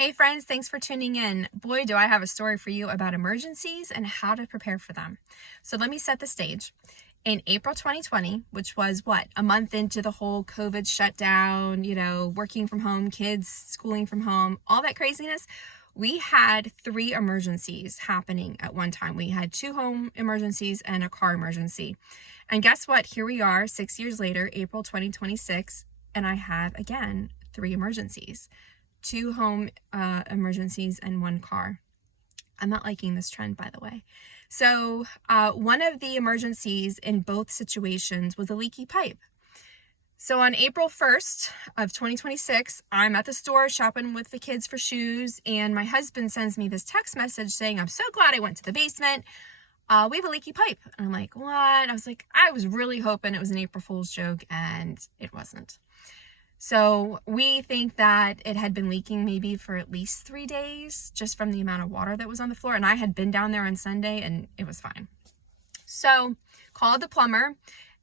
Hey friends, thanks for tuning in. Boy, do I have a story for you about emergencies and how to prepare for them. So let me set the stage. In April 2020, which was a month into the whole COVID shutdown, working from home, kids schooling from home, all that craziness, we had 3 emergencies happening at one time. We had 2 home emergencies and a car emergency. And guess what? Here we are 6 years later, April 2026, and I have again 3 emergencies. 2 home emergencies and 1 car. I'm not liking this trend, by the way. So one of the emergencies in both situations was a leaky pipe. So on April 1st of 2026, I'm at the store shopping with the kids for shoes, and my husband sends me this text message saying, "I'm so glad I went to the basement. We have a leaky pipe." And I'm like, what? I was really hoping it was an April Fool's joke, and it wasn't. So we think that it had been leaking maybe for at least 3 days, just from the amount of water that was on the floor. And I had been down there on Sunday and it was fine. So called the plumber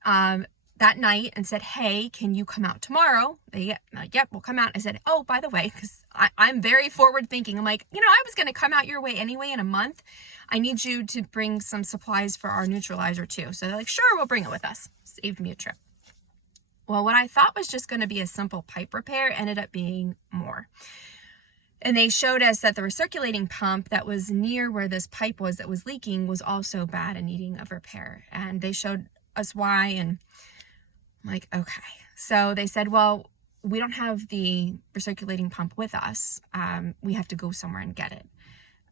that night and said, "Hey, can you come out tomorrow?" Yep, we'll come out. I said, "Oh, by the way," because I'm very forward thinking. I'm like, I was going to come out your way anyway in a month. I need you to bring some supplies for our neutralizer too. So they're like, "Sure, we'll bring it with us." Saved me a trip. Well, what I thought was just going to be a simple pipe repair ended up being more. And they showed us that the recirculating pump that was near where this pipe was that was leaking was also bad and needing of repair. And they showed us why, and I'm like, okay. So they said, well, we don't have the recirculating pump with us. We have to go somewhere and get it.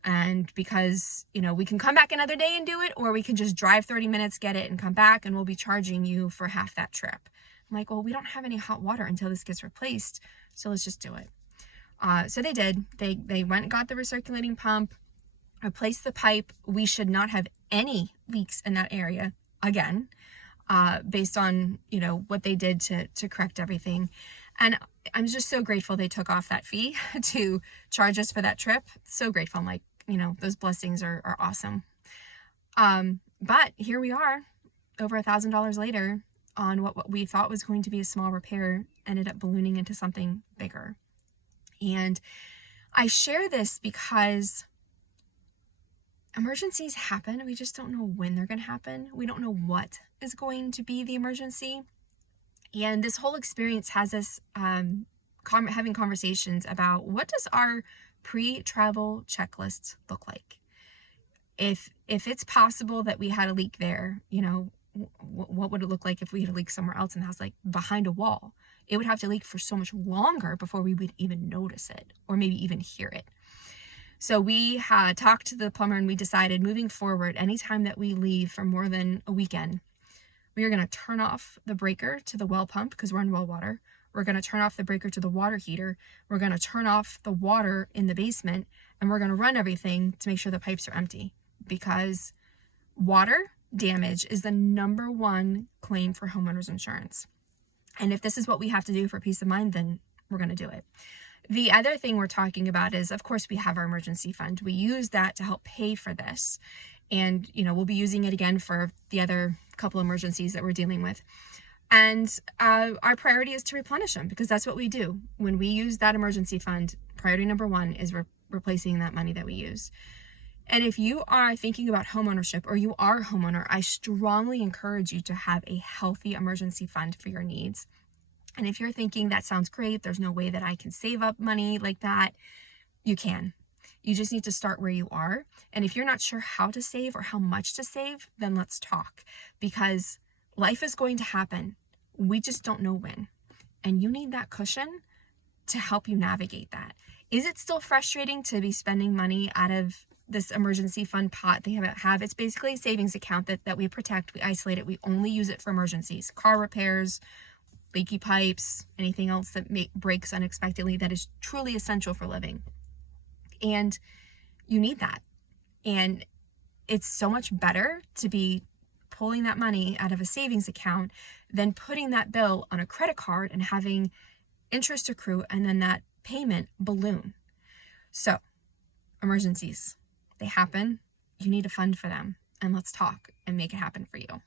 And because, we can come back another day and do it, or we can just drive 30 minutes, get it, and come back, and we'll be charging you for half that trip. I'm like, well, we don't have any hot water until this gets replaced, so let's just do it. So they did. They went and got the recirculating pump, replaced the pipe. We should not have any leaks in that area again, based on, what they did to correct everything. And I'm just so grateful they took off that fee to charge us for that trip. So grateful. I'm like, those blessings are awesome. But here we are, over $1,000 later, on what we thought was going to be a small repair ended up ballooning into something bigger. And I share this because emergencies happen. We just don't know when they're going to happen. We don't know what is going to be the emergency. And this whole experience has us having conversations about, what does our pre-travel checklist look like? If it's possible that we had a leak there, what would it look like if we had a leak somewhere else in the house, like behind a wall? It would have to leak for so much longer before we would even notice it, or maybe even hear it. So we had talked to the plumber, and we decided, moving forward, anytime that we leave for more than a weekend, we are going to turn off the breaker to the well pump, because we're in well water. We're going to turn off the breaker to the water heater. We're going to turn off the water in the basement, and we're going to run everything to make sure the pipes are empty, because water damage is the number 1 claim for homeowners insurance. And if this is what we have to do for peace of mind, then we're going to do it. The other thing we're talking about is, of course, we have our emergency fund. We use that to help pay for this. And, we'll be using it again for the other couple emergencies that we're dealing with. And our priority is to replenish them, because that's what we do. When we use that emergency fund, priority number 1 is replacing that money that we use. And if you are thinking about homeownership, or you are a homeowner, I strongly encourage you to have a healthy emergency fund for your needs. And if you're thinking, that sounds great, there's no way that I can save up money like that, you can. You just need to start where you are. And if you're not sure how to save or how much to save, then let's talk, because life is going to happen. We just don't know when. And you need that cushion to help you navigate that. Is it still frustrating to be spending money out of this emergency fund pot they have? It's basically a savings account that we protect, we isolate it, we only use it for emergencies, car repairs, leaky pipes, anything else that breaks unexpectedly that is truly essential for living. And you need that. And it's so much better to be pulling that money out of a savings account than putting that bill on a credit card and having interest accrue and then that payment balloon. So, emergencies, they happen. You need a fund for them. And let's talk and make it happen for you.